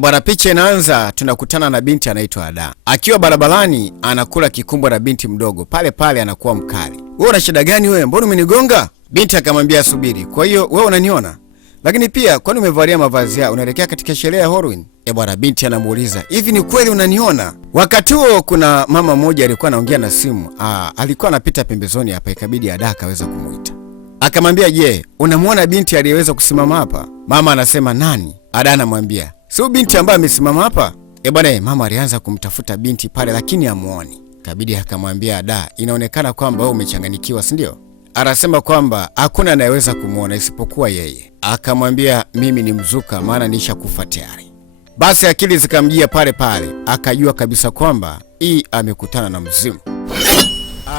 Bwana, picha inaanza, tunakutana na binti anaitwa Ada. Akiwa barabarani anakula kikumbwa na binti mdogo. Pale pale anakuwa mkali. Wewe una shida gani wewe? Mbona umenigonga? Binti akamwambia subiri. Kwa hiyo wewe unaniona? Lakini pia kwani umevalia mavazi yao unaelekea katika sherehe ya Halloween? Bwana, binti anamuuliza, "Hivi ni kweli unaniona?" Wakati huo kuna mama mmoja alikuwa anaongea na simu. Alikuwa anapita pembezoni hapa, ikabidi Ada akaweza kumuita. Akamwambia, "Je, unamwona binti aliyeweza kusimama hapa?" Mama anasema, "Nani?" Ada anamwambia, "Sio binti ambaye amesimama hapa?" Bwana, mama alianza kumtafuta binti pale lakini hamuoni. Kabidi akamwambia Ada, "Inaonekana kwamba wewe umechanganyikiwa, si ndio?" Anasema kwamba hakuna anayeweza kumuona isipokuwa yeye. Akamwambia, "Mimi ni mzuka, maana nishakufa tayari." Basi akili zikamjia pale pale, akajua kabisa kwamba hii amekutana na mzimu.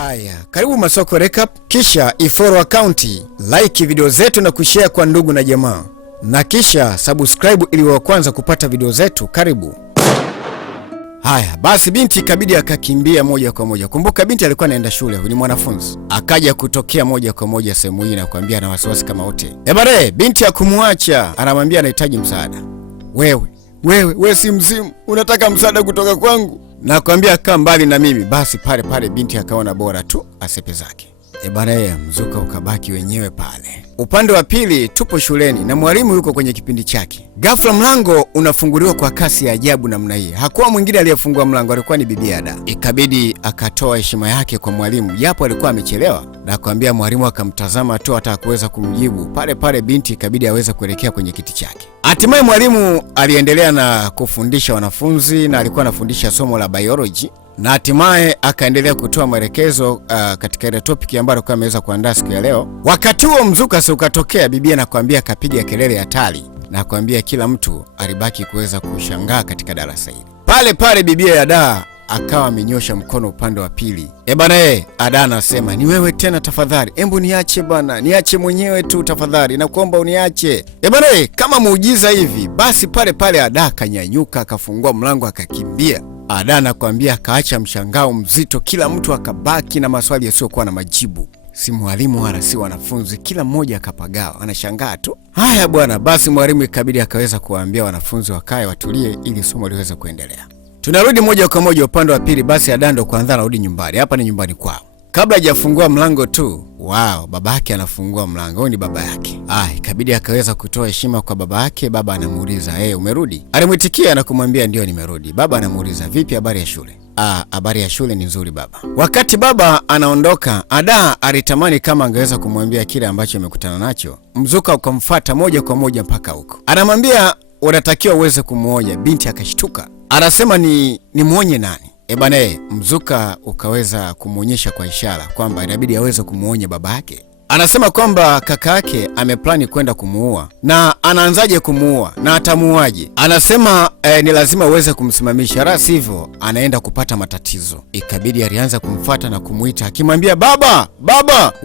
Aya, karibu Masoko Recap, kisha ifollow account, like video zetu na kushare kwa ndugu na jamaa, na kisha subscribe ili wa kwanza kupata video zetu. Karibu. Haya, basi binti ikabidi akakimbia moja kwa moja. Kumbuka binti alikuwa anaenda shule, ni mwanafunzi. Akaja kutokea moja kwa moja sehemu hii na kuambia na wasiwasi kama wote. Bare, binti akumwacha, anamwambia anahitaji msaada. Wewe si mzimu, unataka msaada kutoka kwangu? Na kuambia kaa mbali na mimi. Basi pale pale binti akaona bora tu asepe zake. Bana, mzuka ukabaki wenyewe pale. Upande wa pili tupo shuleni na mwalimu yuko kwenye kipindi chake. Ghafla mlango unafunguliwa kwa kasi ya ajabu namna hii. Hakuwa mwingine aliyefungua mlango, alikuwa ni bibi Ada. Ikabidi akatoa heshima yake kwa mwalimu japo alikuwa amechelewa, na kuambia mwalimu akamtazama tu hata kuweza kumjibu. Pale pale binti ikabidi aweze kuelekea kwenye kiti chake. Hatimaye mwalimu aliendelea na kufundisha wanafunzi na alikuwa anafundisha somo la biology. Na hatimaye akaendelea kutoa maelekezo katika ile topic ambayo alikuwa ameweza kuandaa siku ya leo. Wakati huo mzuka ukatokea, bibi anakuambia akapiga kelele hatari na kuambia kila mtu alibaki kuweza kushangaa katika darasa hili. Pale pale bibi ya Ada akawa amenyosha mkono upande wa pili. Bana, Ada anasema, "Ni wewe tena tafadhali. Embu niache bana, niache mwenyewe tu tafadhali. Nakuomba uniache." Bana, kama muujiza hivi. Basi pale pale Ada akanyanyuka, akafungua mlango, akakimbia. Ada anakuambia akaacha mshangao mzito, kila mtu akabaki na maswali yasiyokuwa na majibu. Si mwalimu wala si wanafunzi, kila mmoja akapagawa, anashangaa tu. Haya bwana, basi mwalimu ikabidi akaweza kuwaambia wanafunzi wakae watulie ili somo liweze kuendelea. Tunarudi moja kwa moja upande wa pili. Basi Ada ndo kwanza anarudi nyumbani. Hapa ni nyumbani kwao. Kabla hajafungua mlango tu, babake anafungua mlango. Huyu ni baba yake. Ikabidi akaweza kutoa heshima kwa baba yake. Baba anamuuliza, umerudi? Alimwitikia na kumwambia ndio nimerudi. Baba anamuuliza, vipi habari ya shule? Habari ya shule ni nzuri baba. Wakati baba anaondoka, Ada alitamani kama angeweza kumwambia kile ambacho amekutana nacho. Mzuka ukamfuata moja kwa moja mpaka huko. Anamwambia unatakiwa uweze kumuonya. Binti akashtuka. Anasema ni muonye nani? Bana, mzuka ukaweza kumuonyesha kwa ishara kwamba inabidi aweze kumuonya baba yake. Anasema kwamba kaka yake ameplani kwenda kumuua. Na anaanzaje kumuua na atamuuaje? Anasema ni lazima uweze kumsimamisha, la sivyo anaenda kupata matatizo. Ikabidi alianza kumfuata na kumuita akimwambia baba.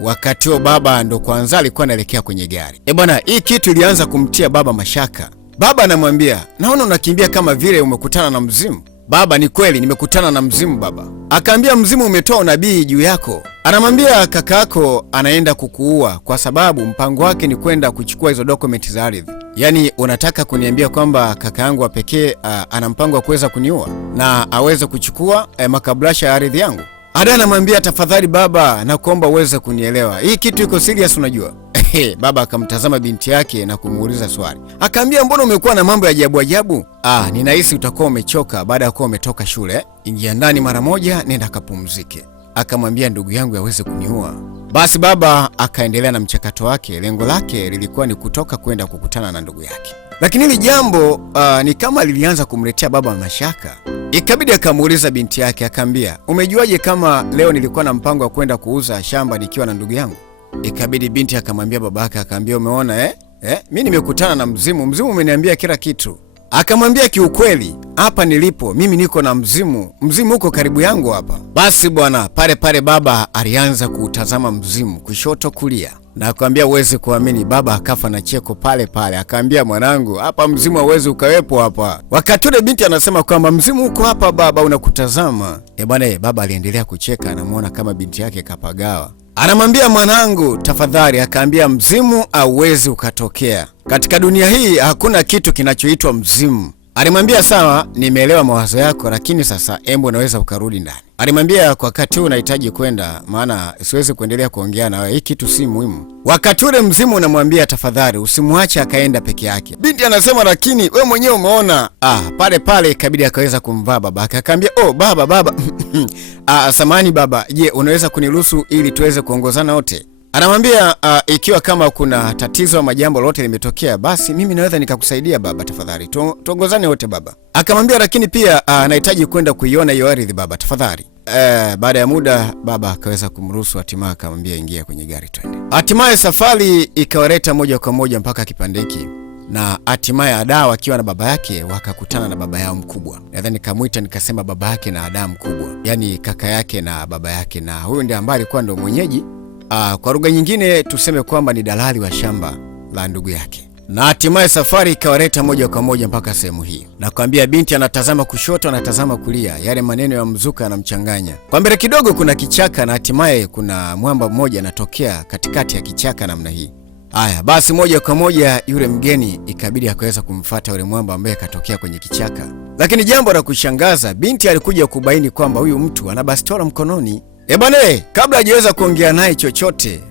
Wakati huo baba ndo kwanza alikuwa anaelekea kwenye gari. Bwana, hii kitu ilianza kumtia baba mashaka. Baba anamwambia, naona unakimbia kama vile umekutana na mzimu. Baba, ni kweli nimekutana na mzimu baba. Akaambia mzimu umetoa unabii juu yako. Anamwambia kaka yako anaenda kukuua kwa sababu mpango wake ni kwenda kuchukua hizo dokumenti za ardhi. Yaani unataka kuniambia kwamba kaka yangu wa pekee ana mpango wa kuweza kuniua na aweze kuchukua makabrasha ya ardhi yangu? Ada anamwambia tafadhali baba, nakuomba uweze kunielewa. Hii kitu iko serious unajua. Baba akamtazama binti yake na kumuuliza swali. Akaambia mbona umekuwa na mambo ya ajabu ajabu? Ninahisi utakuwa umechoka baada ya kuwa umetoka shule. Ingia ndani mara moja, nenda kapumzike. Akamwambia ndugu yangu aweze kuniua. Basi baba akaendelea na mchakato wake. Lengo lake lilikuwa ni kutoka kwenda kukutana na ndugu yake. Lakini hili jambo ni kama lilianza kumletea baba mashaka. Ikabidi akamuuliza binti yake, akaambia, "Umejuaje kama leo nilikuwa na mpango wa kwenda kuuza shamba nikiwa na ndugu yangu?" Ikabidi binti akamwambia babake, akaambia, "Umeona mimi nimekutana na mzimu umeniambia kila kitu." Akamwambia, "Kiukweli hapa nilipo mimi niko na mzimu uko karibu yangu hapa." Basi bwana, pale pale baba alianza kuutazama mzimu kushoto kulia na akamwambia uweze kuamini. Baba akafa na cheko pale pale. Akaambia, "Mwanangu, hapa mzimu hauwezi ukawepo hapa." Wakati ule binti anasema kwamba mzimu uko hapa baba, unakutazama. Bwana, baba aliendelea kucheka, anamuona kama binti yake kapagawa. Anamwambia, "Mwanangu tafadhali." Akaambia, "Mzimu hauwezi ukatokea katika dunia hii. Hakuna kitu kinachoitwa mzimu. Alimwambia sawa, nimeelewa mawazo yako, lakini sasa embo unaweza ukarudi ndani. Alimwambia kwa wakati huu unahitaji kwenda, maana siwezi kuendelea kuongea na wewe, hii kitu si muhimu. Wakati ule mzimu unamwambia tafadhali usimwache akaenda peke yake. Binti anasema lakini we mwenyewe umeona. Pale pale ikabidi akaweza kumvaa babake. Akamwambia baba samani baba, je, unaweza kuniruhusu ili tuweze kuongozana wote? Anamwambia ikiwa kama kuna tatizo ama jambo lolote limetokea, basi mimi naweza nikakusaidia baba, tafadhali tuongozane wote baba. Akamwambia lakini pia anahitaji kwenda kuiona hiyo ardhi baba, tafadhali. Baada ya muda baba akaweza kumruhusu, hatimaye akamwambia ingia kwenye gari twende. Hatimaye safari ikawaleta moja kwa moja mpaka kipande hiki, na hatimaye Ada wakiwa na baba yake wakakutana na baba yao mkubwa. Nadhani nikamuita nikasema baba yake na Ada mkubwa, yani kaka yake na baba yake, na huyu ndiye ambaye alikuwa ndo mwenyeji. Kwa lugha nyingine tuseme kwamba ni dalali wa shamba la ndugu yake. Na hatimaye safari ikawaleta moja kwa moja mpaka sehemu hii. Na kwambia binti anatazama kushoto, anatazama kulia, yale maneno ya mzuka yanamchanganya. Kwa mbele kidogo kuna kichaka, na hatimaye kuna mwamba mmoja anatokea katikati ya kichaka namna hii. Haya, basi moja kwa moja yule mgeni ikabidi akaweza kumfuata yule mwamba ambaye katokea kwenye kichaka. Lakini jambo la kushangaza, binti alikuja kubaini kwamba huyu mtu ana bastola mkononi. Bwana, kabla hajaweza kuongea naye chochote,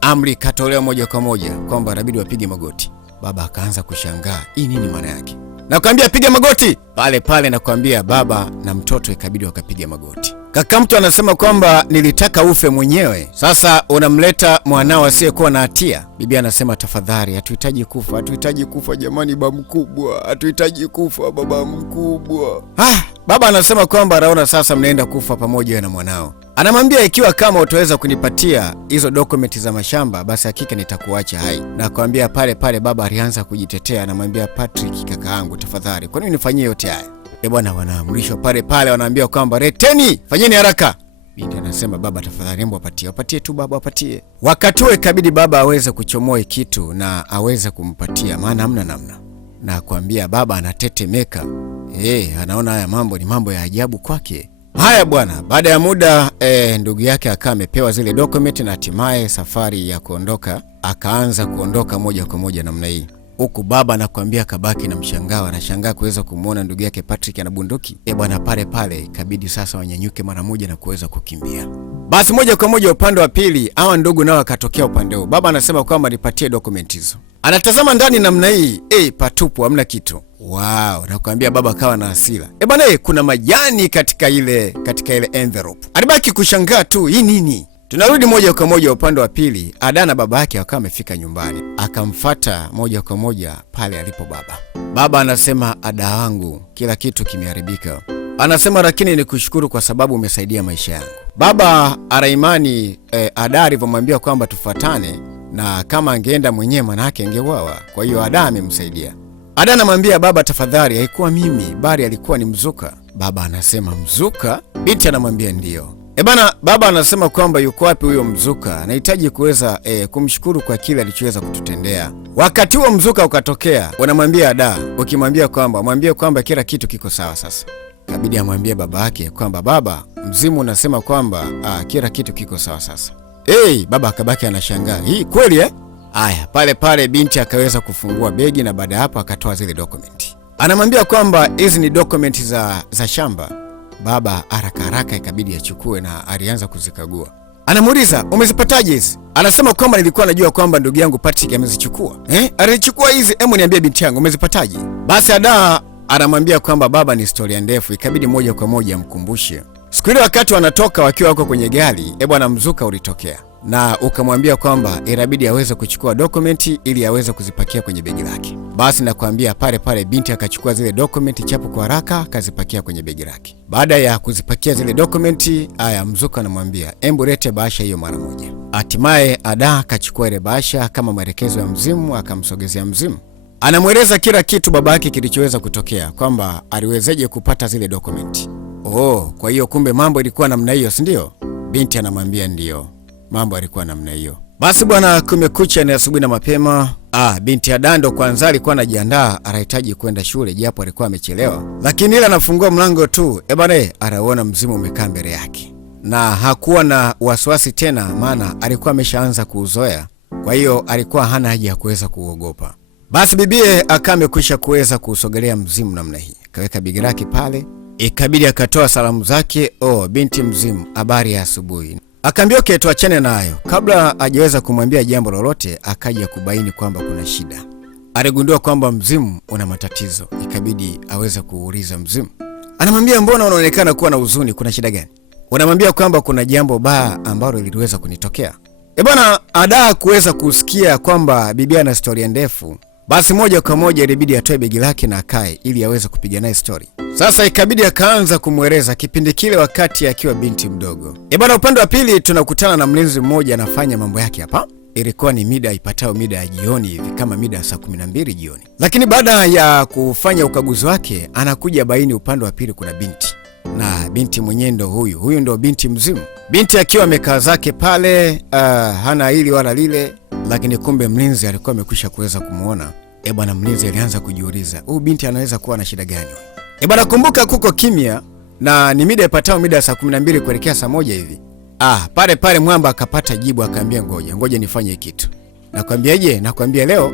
amri katolewa moja kwa moja kwamba inabidi wapige magoti. Baba akaanza kushangaa, hii nini maana yake? Nakwambia piga magoti. Pale pale nakwambia baba na mtoto ikabidi wakapiga magoti. Kaka mtu anasema kwamba nilitaka ufe mwenyewe, sasa unamleta mwanao asiyekuwa na hatia. Bibi anasema tafadhali, hatuhitaji kufa jamani, baba mkubwa, hatuhitaji kufa baba mkubwa. Baba anasema kwamba anaona sasa mnaenda kufa pamoja na mwanao. Anamwambia ikiwa kama utaweza kunipatia hizo dokumenti za mashamba, basi hakika nitakuacha hai. Na kwambia pale pale baba alianza kujitetea, anamwambia Patrick kaka yangu, tafadhali kwa nini nifanyie yote haya? Bwana, wanaamrishwa pale pale, wanaambia kwamba reteni, fanyeni haraka. Binti anasema baba tafadhali, hebu wapatie tu baba, wapatie. Wakati huo ikabidi baba aweze kuchomoa kitu na aweze kumpatia, maana hamna namna. Na kwambia baba anatetemeka. Anaona haya mambo ni mambo ya ajabu kwake. Haya bwana, baada ya muda ndugu yake akawa amepewa zile document, na hatimaye safari ya kuondoka akaanza kuondoka moja kwa moja namna hii. Huku baba anakuambia kabaki na mshangao, anashangaa kuweza kumuona ndugu yake Patrick ana bunduki. Bwana, pale pale ikabidi sasa wanyanyuke mara moja na kuweza kukimbia. Basi moja kwa moja upande wa pili, hawa ndugu nao akatokea upande huo. Baba anasema kwamba nipatie document hizo. Anatazama ndani namna hii, patupu, hamna kitu. Wow, nakwambia baba kawa na hasira. Bwana, kuna majani katika ile envelope. Alibaki kushangaa tu, hii nini? Tunarudi moja kwa moja upande wa pili. Ada na baba yake wakawa wamefika nyumbani. Akamfuata moja kwa moja pale alipo baba. Baba anasema Ada wangu, kila kitu kimeharibika. Anasema lakini nikushukuru kwa sababu umesaidia maisha yangu. Baba araimani Ada alivyomwambia kwamba tufuatane, na kama angeenda mwenyewe manake angeuawa. Kwa hiyo Ada amemsaidia. Ada anamwambia baba tafadhali, haikuwa mimi bali alikuwa ni mzuka. Baba anasema mzuka? Binti anamwambia ndio. Baba anasema kwamba yuko wapi huyo mzuka, anahitaji kuweza kumshukuru kwa kile alichoweza kututendea. Wakati huo mzuka ukatokea, unamwambia Ada, ukimwambia kwamba mwambie kwamba kila kitu kiko sawa sasa. Kabidi amwambie baba yake kwamba baba, mzimu unasema kwamba kila kitu kiko sawa sasa. Baba akabaki anashangaa, hii kweli Haya, pale pale binti akaweza kufungua begi, na baada hapo akatoa zile dokumenti. Anamwambia kwamba hizi ni dokumenti za shamba. Baba haraka ikabidi achukue na alianza kuzikagua. Anamuuliza, umezipataje hizi? Anasema kwamba nilikuwa najua kwamba ndugu yangu Patrick amezichukua. Alichukua hizi, hebu niambie binti yangu, umezipataje? Basi Ada anamwambia kwamba baba, ni historia ndefu, ikabidi moja kwa moja amkumbushe. Siku ile wakati wanatoka wakiwa wako kwenye gari, bwana mzuka ulitokea. Na ukamwambia kwamba inabidi aweze kuchukua dokumenti ili aweze kuzipakia kwenye begi lake. Basi nakwambia pale pale binti akachukua zile dokumenti chapu kwa haraka akazipakia kwenye begi lake. Baada ya kuzipakia zile dokumenti, mzuka anamwambia embu lete bahasha hiyo mara moja. Hatimaye Ada akachukua ile bahasha kama maelekezo ya mzimu, akamsogezea mzimu. Anamweleza kila kitu baba yake kilichoweza kutokea, kwamba aliwezeje kupata zile dokumenti. Kwa hiyo kumbe mambo ilikuwa namna hiyo, si ndio? Binti anamwambia ndio. Mambo alikuwa namna hiyo. Basi bwana, kumekucha ni asubuhi na mapema. Binti Ada ndo kwanza alikuwa anajiandaa, anahitaji kwenda shule japo alikuwa amechelewa. Lakini ile anafungua mlango tu, anaona mzimu umekaa mbele yake. Na hakuwa na wasiwasi tena, maana alikuwa ameshaanza kuuzoea. Kwa hiyo alikuwa hana haja ya kuweza kuogopa. Basi bibie akawa amekwisha kuweza kusogelea mzimu namna hii, akaweka begi lake pale, ikabidi akatoa salamu zake. Binti mzimu, habari ya asubuhi. Akaambia okay, tuachane nayo. Kabla hajaweza kumwambia jambo lolote, akaja kubaini kwamba kuna shida. Aligundua kwamba mzimu una matatizo, ikabidi aweze kuuliza mzimu. Anamwambia mbona unaonekana kuwa na huzuni, kuna shida gani? Unamwambia kwamba kuna jambo baya ambalo liliweza kunitokea. Bwana Ada kuweza kusikia kwamba bibi ana historia ndefu, basi moja kwa moja ilibidi atoe begi lake na akae ili aweze kupiga naye story. Sasa ikabidi akaanza kumweleza kipindi kile wakati akiwa binti mdogo. Bwana upande wa pili tunakutana na mlinzi mmoja anafanya mambo yake hapa. Ilikuwa ni mida ipatao mida ya jioni hivi, kama mida ya saa 12 jioni. Lakini baada ya kufanya ukaguzi wake, anakuja baini upande wa pili kuna binti. Na binti mwenyewe ndo huyu ndo binti mzimu. Binti akiwa amekaa zake pale, hana hili wala lile, lakini kumbe mlinzi alikuwa amekwisha kuweza kumuona. Bwana mlinzi alianza kujiuliza, huyu binti anaweza kuwa na shida gani? Bwana kumbuka kuko kimya na ni mida ipatao mida ya saa 12 kuelekea saa 1 hivi. Pale mwamba akapata jibu, akaambia ngoja nifanye kitu. Nakwambiaje? Nakwambia leo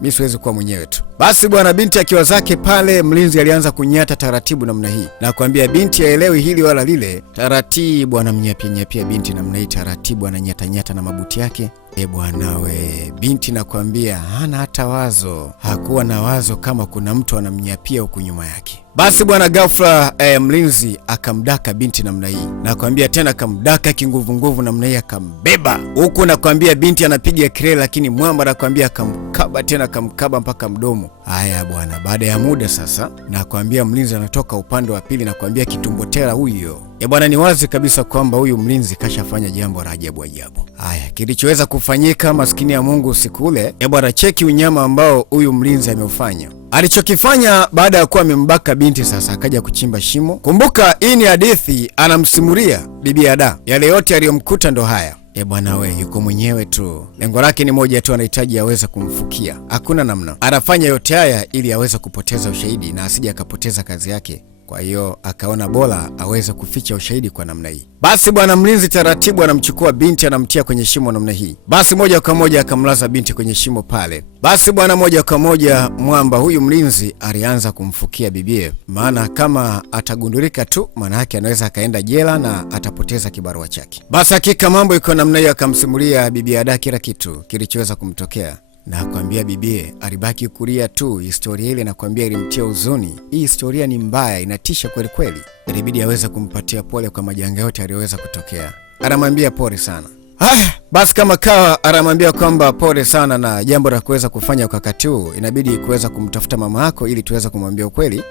mimi siwezi kuwa mwenyewe tu. Basi bwana binti akiwa zake pale, mlinzi alianza kunyata taratibu namna hii. Nakwambia binti haelewi hili wala lile. Taratibu anamnyapia binti namna hii, taratibu ananyata na mabuti yake. Bwana we, binti nakwambia hana hata wazo. Hakuwa na wazo kama kuna mtu anamnyapia huku nyuma yake. Basi bwana ghafla mlinzi akamdaka binti namna hii. Nakwambia tena akamdaka kinguvu namna hii, akambeba. Huku nakwambia binti anapiga kelele, lakini mwamba nakwambia akamkaba mpaka mdomo. Haya bwana, baada ya muda sasa nakwambia mlinzi anatoka upande wa pili, nakwambia kitumbotera huyo. Bwana ni wazi kabisa kwamba huyu mlinzi kashafanya jambo la ajabu. Haya, kilichoweza kufanyika maskini ya Mungu usiku ule, bwana cheki unyama ambao huyu mlinzi ameufanya. Alichokifanya baada ya kuwa amembaka binti, sasa akaja kuchimba shimo. Kumbuka hii ni hadithi anamsimulia bibi Ada. Yale yote aliyomkuta ndo haya. Bwana we, yuko mwenyewe tu. Lengo lake ni moja tu, anahitaji aweze kumfukia. Hakuna namna. Anafanya yote haya ili aweze kupoteza ushahidi na asije akapoteza kazi yake. Kwa hiyo akaona bora aweze kuficha ushahidi kwa namna hii. Basi bwana mlinzi taratibu anamchukua binti, anamtia kwenye shimo namna hii. Basi moja kwa moja akamlaza binti kwenye shimo pale. Basi bwana moja kwa moja mwamba huyu mlinzi alianza kumfukia bibie, maana kama atagundulika tu maana yake anaweza akaenda jela na atapoteza kibarua chake. Basi hakika mambo iko namna hiyo, akamsimulia bibi Ada kila kitu kilichoweza kumtokea. Na kwambia bibie alibaki kulia tu. Historia ile nakwambia ilimtia huzuni. Hii historia ni mbaya, inatisha kweli kweli. Ilibidi aweze kumpatia pole kwa majanga yote aliyoweza kutokea. Anamwambia pole sana. Basi kama kawa anamwambia kwamba pole sana, na jambo la kuweza kufanya kwa wakati huu inabidi kuweza kumtafuta mama yako ili tuweze kumwambia ukweli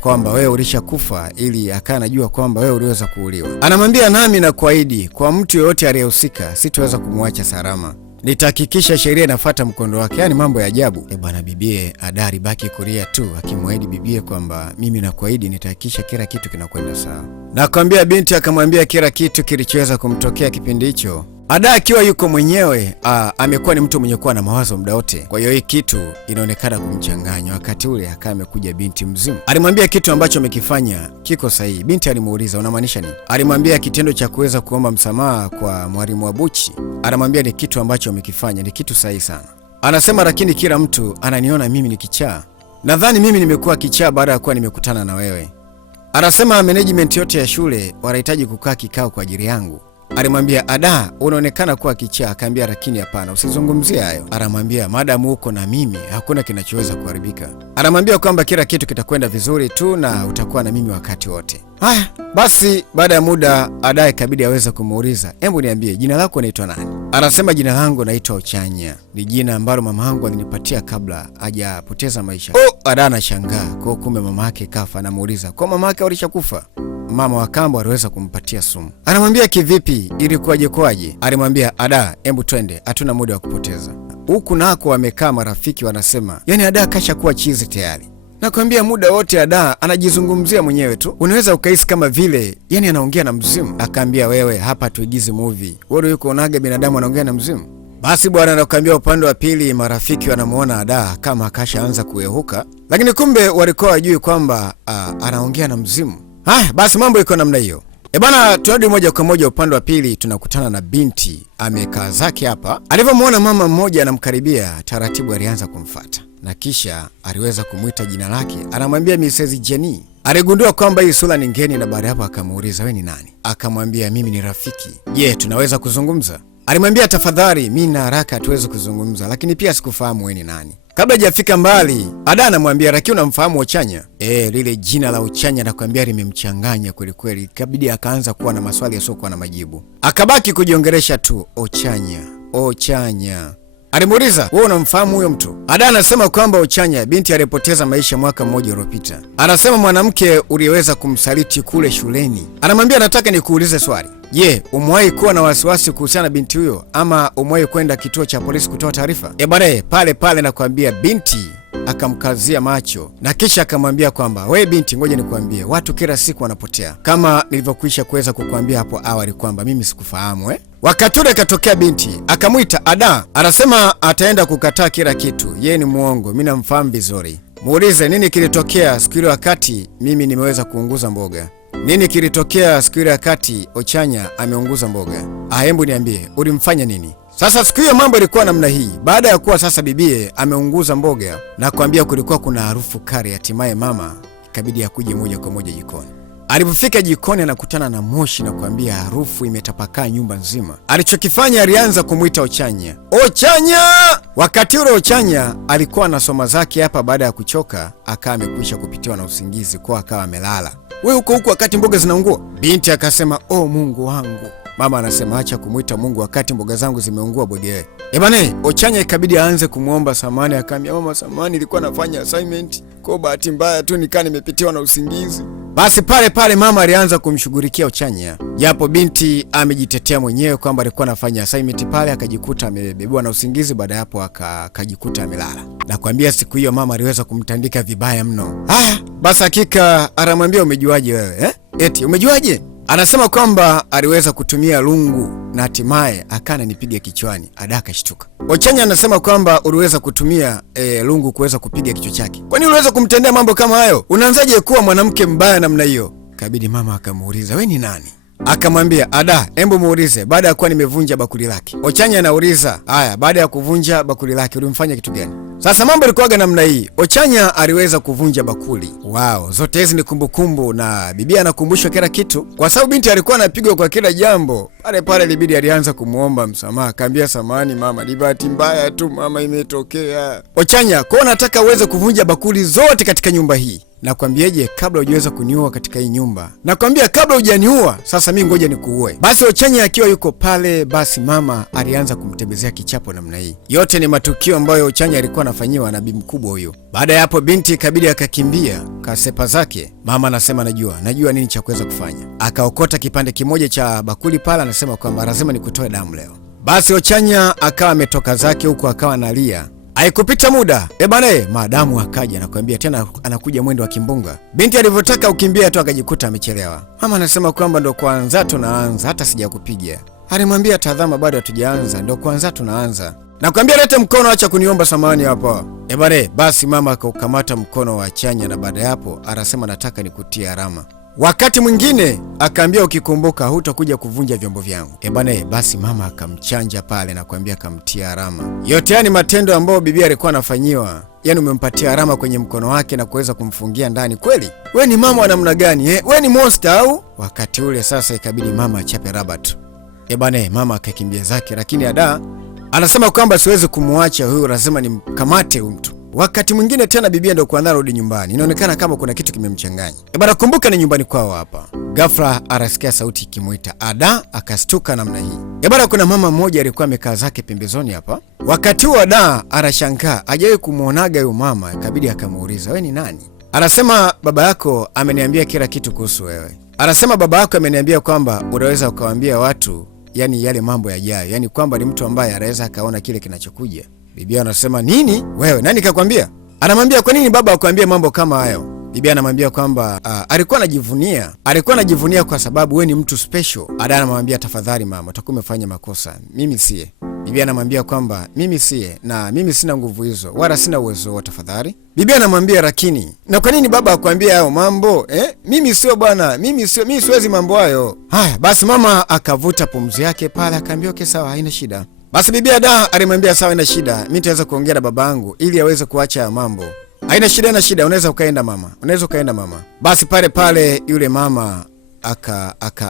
kwamba wewe ulishakufa, ili akaa anajua kwamba wewe uliweza kuuliwa. Anamwambia nami na kuahidi kwa mtu yoyote aliyehusika sitaweza kumwacha salama. Nitahakikisha sheria inafuata mkondo wake. Yani mambo ya ajabu. Bwana bibie Ada alibaki kulia tu, akimwahidi bibie kwamba mimi nakuahidi nitahakikisha kila kitu kinakwenda sawa. Nakwambia binti akamwambia kila kitu kilichoweza kumtokea kipindi hicho. Ada akiwa yuko mwenyewe, amekuwa ni mtu mwenye kuwa na mawazo muda wote. Kwa hiyo hii kitu inaonekana kumchanganya. Wakati ule akawa amekuja binti mzimu. Alimwambia kitu ambacho amekifanya kiko sahihi. Binti alimuuliza unamaanisha nini? Alimwambia kitendo cha kuweza kuomba msamaha kwa mwalimu wa Buchi. Anamwambia ni kitu ambacho amekifanya ni kitu sahihi sana. Anasema lakini kila mtu ananiona mimi ni kichaa. Nadhani mimi nimekuwa kichaa baada ya kuwa nimekutana na wewe. Anasema management yote ya shule wanahitaji kukaa kikao kwa ajili yangu. Alimwambia Ada unaonekana kuwa kichaa. Akaambia lakini hapana, usizungumzie hayo. Anamwambia madamu uko na mimi hakuna kinachoweza kuharibika. Anamwambia kwamba kila kitu kitakwenda vizuri tu na utakuwa na mimi wakati wote. Basi baada ya muda Ada ikabidi aweze kumuuliza, hebu niambie jina lako unaitwa nani? Anasema jina langu naitwa Uchanya. Ni jina ambalo mama yangu alinipatia kabla hajapoteza maisha. Ada anashangaa kwa kumbe mama yake kafa. Anamuuliza kwa mama yake alishakufa? Mama wa kambo aliweza kumpatia sumu. Anamwambia kivipi, ilikuwaje kwaje? Alimwambia Ada hebu twende, hatuna muda wa kupoteza. Huku nako wamekaa marafiki wanasema yani Ada kasha kuwa chizi tayari. Nakwambia muda wote Ada anajizungumzia mwenyewe tu. Unaweza ukahisi kama vile yani anaongea na mzimu. Akaambia wewe hapa tuigize movie. Wewe yuko unaga binadamu anaongea na mzimu. Basi bwana nakwambia upande wa pili marafiki wanamuona Ada kama akashaanza kuehuka, lakini kumbe walikuwa wajui kwamba anaongea na mzimu. Basi mambo iko namna hiyo. Bana, tunarudi moja kwa moja upande wa pili, tunakutana na binti amekaa zake hapa. Alivyomwona mama mmoja anamkaribia, taratibu alianza kumfuata na kisha aliweza kumwita jina lake, anamwambia Mrs. Jenny. Aligundua kwamba hii sura ni ngeni na baada hapo akamuuliza wewe ni nani? Akamwambia mimi ni rafiki. Je, tunaweza kuzungumza? Alimwambia tafadhali, mimi na haraka tuweze kuzungumza, lakini pia sikufahamu wewe ni nani. Kabla hajafika mbali, Ada anamwambia Raki, unamfahamu Ochanya? Lile jina la Ochanya nakwambia limemchanganya kweli kweli. Kabidi akaanza kuwa na maswali yasiokuwa na majibu. Akabaki kujiongelesha tu, Ochanya, Ochanya. Alimuuliza, wewe unamfahamu huyo mtu? Ada anasema kwamba Ochanya binti alipoteza maisha mwaka mmoja uliopita. Anasema mwanamke uliyeweza kumsaliti kule shuleni. Anamwambia nataka nikuulize swali. Je, umewahi kuwa na wasiwasi kuhusiana na binti huyo ama umewahi kwenda kituo cha polisi kutoa taarifa? Bwana, pale pale nakwambia binti akamkazia macho na kisha akamwambia kwamba we binti, ngoja nikwambie, watu kila siku wanapotea. Kama nilivyokwisha kuweza kukuambia hapo awali kwamba mimi sikufahamu. Wakati ule katokea binti akamwita Ada. Anasema ataenda kukataa kila kitu, yeye ni muongo, mimi namfahamu vizuri. Muulize nini kilitokea siku ile wakati mimi nimeweza kuunguza mboga. Nini kilitokea siku ile wakati Ochanya ameunguza mboga? Hebu niambie, ulimfanya nini? Sasa siku hiyo mambo ilikuwa namna hii. Baada ya kuwa sasa bibie ameunguza mboga na kuambia kulikuwa kuna harufu kali, hatimaye mama ikabidi akuje moja kwa moja jikoni. Alipofika jikoni anakutana na moshi na kuambia harufu imetapakaa nyumba nzima. Alichokifanya alianza kumwita Ochanya. Ochanya! Wakati ule Ochanya alikuwa anasoma zake hapa, baada ya kuchoka akawa amekwisha kupitiwa na usingizi kwa akawa amelala. Wewe uko huko wakati mboga zinaungua? Binti akasema, "Oh Mungu wangu." Mama anasema acha kumuita Mungu wakati mboga zangu zimeungua bwege. Bwana, Ochanya ikabidi aanze kumuomba samani. Akamwambia, "Mama samani, nilikuwa nafanya assignment. Kwa bahati mbaya tu nikaa nimepitiwa na usingizi." Basi pale pale mama alianza kumshughulikia Ochanya. Japo binti amejitetea mwenyewe kwamba alikuwa anafanya assignment pale, akajikuta amebebewa na usingizi, baada hapo akajikuta amelala. Nakwambia siku hiyo mama aliweza kumtandika vibaya mno. Basi hakika anamwambia umejuaje wewe? Eti umejuaje? Anasema kwamba aliweza kutumia lungu na hatimaye akana nipiga kichwani. Ada akashtuka. Ochanya anasema kwamba uliweza kutumia lungu kuweza kupiga kichwa chake. Kwani uliweza kumtendea mambo kama hayo? Unaanzaje kuwa mwanamke mbaya namna hiyo? Kabidi mama akamuuliza, "Wewe ni nani?" Akamwambia, "Ada, hebu muulize baada ya kuwa nimevunja bakuli lake." Ochanya anauliza, "Haya, baada ya kuvunja bakuli lake ulimfanya kitu gani?" Sasa mambo yalikuwa namna hii. Ochanya aliweza kuvunja bakuli. Zote hizi ni kumbukumbu na bibi anakumbushwa kila kitu. Kwa sababu binti alikuwa anapigwa kwa kila jambo. Pale pale libidi alianza kumuomba msamaha. Akaambia, "Samahani mama, ni bahati mbaya tu mama imetokea." Ochanya, kwa nataka uweze kuvunja bakuli zote katika nyumba hii. Nakwambieje, kabla hujaweza kuniua katika hii nyumba. Nakwambia kabla hujaniua, sasa mimi ngoja nikuue. Basi Ochanya akiwa yuko pale, basi mama alianza kumtembezea kichapo namna hii. Yote ni matukio ambayo Ochanya alikuwa anafanyiwa na bibi mkubwa huyo. Baada ya hapo binti kabidi akakimbia, kasepa zake. Mama anasema najua nini cha kuweza kufanya. Akaokota kipande kimoja cha bakuli pale, anasema kwamba lazima nikutoe damu leo. Basi Ochanya akawa ametoka zake huko akawa analia. Haikupita muda, maadamu akaja nakwambia tena anakuja mwendo wa kimbunga. Binti alivyotaka ukimbia tu akajikuta amechelewa. Mama anasema kwamba ndo kwanza tunaanza, hata sijakupiga. Alimwambia tazama, bado hatujaanza, ndo kwanza tunaanza. Nakwambia lete mkono, acha kuniomba samani hapa. Basi mama akaukamata mkono wa Ochanya na baada hapo anasema nataka nikutie alama. Wakati mwingine akaambia ukikumbuka hutakuja kuvunja vyombo vyangu. Basi mama akamchanja pale na kuambia akamtia alama. Yote yani matendo ambayo bibi alikuwa anafanyiwa. Yani umempatia alama kwenye mkono wake na kuweza kumfungia ndani. Kweli? We ni mama wa namna gani? We ni monster au? Wakati ule sasa ikabidi mama achape rabat. Mama akakimbia zake, lakini Ada anasema kwamba siwezi kumuacha huyu, lazima nimkamate huyu mtu. Wakati mwingine tena bibi ndio kuanza rudi nyumbani. Inaonekana kama kuna kitu kimemchanganya. Kumbuka ni nyumbani kwao hapa. Ghafla arasikia sauti ikimuita. Ada akastuka namna hii. Kuna mama mmoja alikuwa amekaa zake pembezoni hapa. Wakati huo Ada arashangaa, hajawahi kumuonaga huyo mama, ikabidi akamuuliza, "Wewe ni nani?" Anasema, "Baba yako ameniambia kila kitu kuhusu wewe." Anasema baba yako ameniambia kwamba unaweza ukawaambia watu yani yale mambo yajayo. Yani kwamba ni mtu ambaye anaweza akaona kile kinachokuja. Bibi anasema, "Nini? Wewe nani kakwambia?" Anamwambia, "Kwa nini baba akwambia mambo kama hayo?" Bibi anamwambia kwamba alikuwa anajivunia kwa sababu we ni mtu special. Ada anamwambia tafadhali mama, utakuwa umefanya makosa, mimi siye. Bibi anamwambia kwamba mimi siye, na mimi sina nguvu hizo wala sina uwezo wote, tafadhali. Bibi anamwambia lakini, na kwa nini baba akwambia hayo mambo Mimi sio bwana, mimi siwezi mambo hayo. Haya basi, mama akavuta pumzi yake pale, akaambia okay, sawa, haina shida. Basi bibi Ada alimwambia sawa, haina shida, mimi nitaweza kuongea na babangu ili aweze kuacha mambo. Haina shida, unaweza ukaenda mama. Basi pale yule mama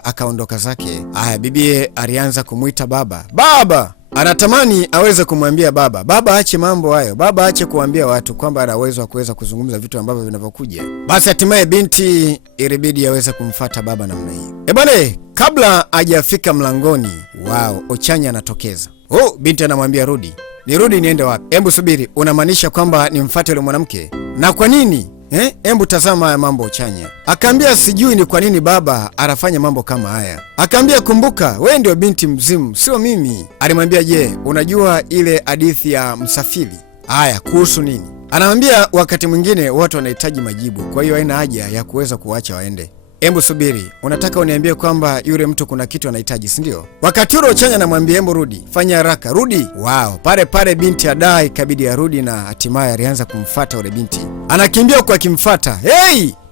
akaondoka zake. Haya, bibi alianza kumuita baba. Anatamani aweze kumwambia baba aache mambo hayo, baba aache kuambia watu kwamba ana uwezo wa kuweza kuzungumza vitu ambavyo vinavyokuja. Basi hatimaye binti ilibidi aweze kumfuata baba namna hii. Bwana, kabla hajafika mlangoni, Ochanya anatokeza. Binti anamwambia rudi. Nirudi niende wapi? Hebu subiri, unamaanisha kwamba nimfuate yule mwanamke? Na kwa nini? Hebu tazama haya mambo Ochanya. Akaambia sijui ni kwa nini baba anafanya mambo kama haya. Akaambia kumbuka, wewe ndio binti mzimu, sio mimi. Alimwambia je, unajua ile hadithi ya msafiri? Haya, kuhusu nini? Anamwambia wakati mwingine watu wanahitaji majibu, kwa hiyo haina haja ya kuweza kuacha waende. Hebu subiri, unataka uniambie kwamba yule mtu kuna kitu anahitaji, si ndio? Wakati ule Ochanya anamwambia hebu rudi, fanya haraka, rudi. Pale binti Ada ikabidi arudi, na hatimaye alianza kumfuata yule binti. Anakimbia huko akimfuata.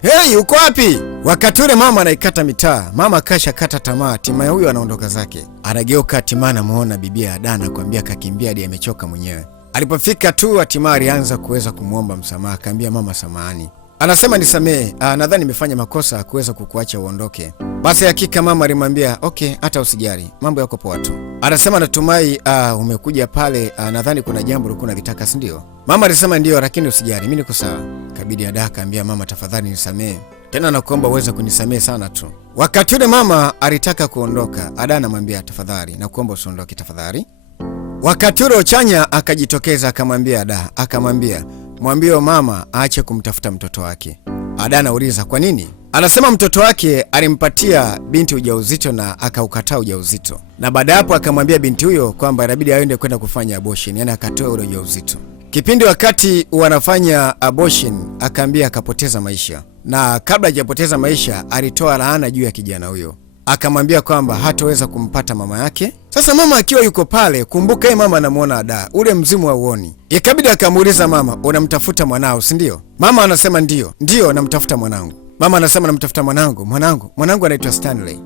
Hey, uko wapi? Wakati ule mama anaikata mitaa. Mama kasha kata tamaa, hatimaye huyo anaondoka zake. Anageuka, hatimaye anamuona bibi Ada, anakuambia kakimbia hadi amechoka mwenyewe. Alipofika tu, hatimaye alianza kuweza kumuomba msamaha, akaambia mama samahani. Anasema nisamee, nadhani nimefanya makosa kuweza kukuacha uondoke. Basi hakika mama alimwambia okay, hata usijali, mambo yako poa tu. Anasema natumai umekuja pale, nadhani kuna jambo ulikuwa unalitaka, si ndio? Mama alisema ndio, lakini usijali, mimi niko sawa. Kabidi Ada akaambia mama tafadhali nisamee, tena nakuomba uweze kunisamee sana tu. Wakati ule mama alitaka kuondoka, Ada anamwambia tafadhali nakuomba usiondoke tafadhali. Wakati ule Ochanya akajitokeza akamwambia Ada, akamwambia mwambie mama aache kumtafuta mtoto wake. Ada anauliza kwa nini? Anasema mtoto wake alimpatia binti ujauzito na akaukataa ujauzito, na baada hapo akamwambia binti huyo kwamba inabidi aende kwenda kufanya abortion, yani akatoa ule ujauzito. Kipindi wakati wanafanya abortion, akaambia akapoteza maisha, na kabla hajapoteza maisha alitoa laana juu ya kijana huyo. Akamwambia kwamba hataweza kumpata mama yake. Sasa mama akiwa yuko pale, kumbuka yeye mama anamuona Ada, ule mzimu wa uoni. Ikabidi akamuuliza mama, unamtafuta mwanao, si ndio? Mama anasema ndio namtafuta mwanangu. Mama anasema namtafuta mwanangu anaitwa Stanley.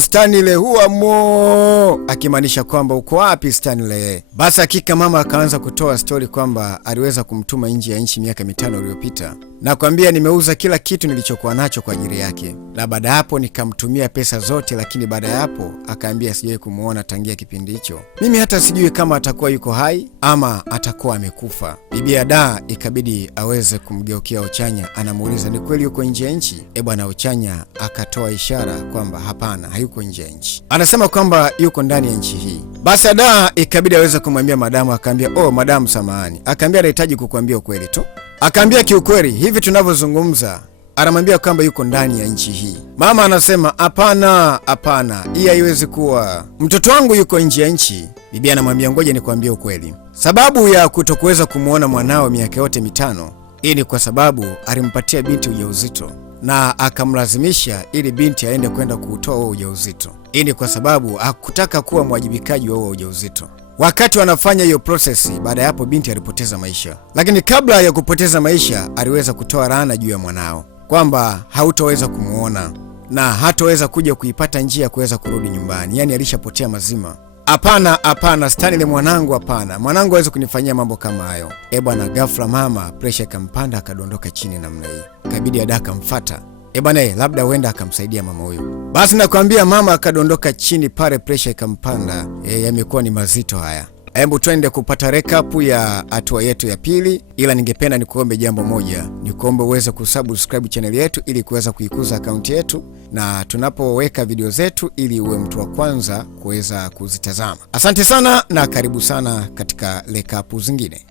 Stanley huwa akimaanisha kwamba uko wapi Stanley? Basi hakika mama akaanza kutoa story kwamba aliweza kumtuma nje ya nchi miaka 5 iliyopita, na kwambia nimeuza kila kitu nilichokuwa nacho kwa ajili yake, na baada hapo nikamtumia pesa zote, lakini baada ya hapo akaambia sijawahi kumuona tangia kipindi hicho. Mimi hata sijui kama atakuwa yuko hai ama atakuwa amekufa. Bibi Ada ikabidi aweze kumgeukia Ochanya, anamuuliza ni kweli yuko nje ya nchi? Bwana Ochanya akatoa ishara kwamba hapana, hayuko nje ya nchi. Anasema kwamba yuko ndani ya nchi hii. Basi Ada ikabidi aweze kumwambia madamu, akaambia madamu samahani. Akaambia anahitaji kukuambia ukweli tu. Akaambia kiukweli hivi tunavyozungumza, anamwambia kwamba yuko ndani ya nchi hii. Mama anasema hapana, hii haiwezi kuwa, mtoto wangu yuko nje ya nchi. Bibi anamwambia ngoja nikwambie ukweli, sababu ya kutokuweza kumuona mwanao miaka yote 5 hii ni kwa sababu alimpatia binti ujauzito na akamlazimisha ili binti aende kwenda kuutoa huo ujauzito. Hii ni kwa sababu hakutaka kuwa mwajibikaji wa huo ujauzito. Wakati wanafanya hiyo process, baada ya hapo binti alipoteza maisha, lakini kabla ya kupoteza maisha aliweza kutoa laana juu ya mwanao kwamba hautoweza kumuona na hataweza kuja kuipata njia ya kuweza kurudi nyumbani, yani alishapotea mazima. Hapana Stanley mwanangu, hapana, mwanangu hawezi kunifanyia mambo kama hayo. Bwana, ghafla mama pressure ikampanda akadondoka chini namna hii. Kabidi Ada akamfuata. Bwana, labda huenda akamsaidia mama huyo. Basi nakwambia mama akadondoka chini pale, pressure ikampanda. Yamekuwa ni mazito haya. Hebu twende kupata recap ya hatua yetu ya pili, ila ningependa nikuombe jambo moja, nikuombe uweze kusubscribe channel yetu ili kuweza kuikuza account yetu, na tunapoweka video zetu ili uwe mtu wa kwanza kuweza kuzitazama. Asante sana na karibu sana katika recap zingine.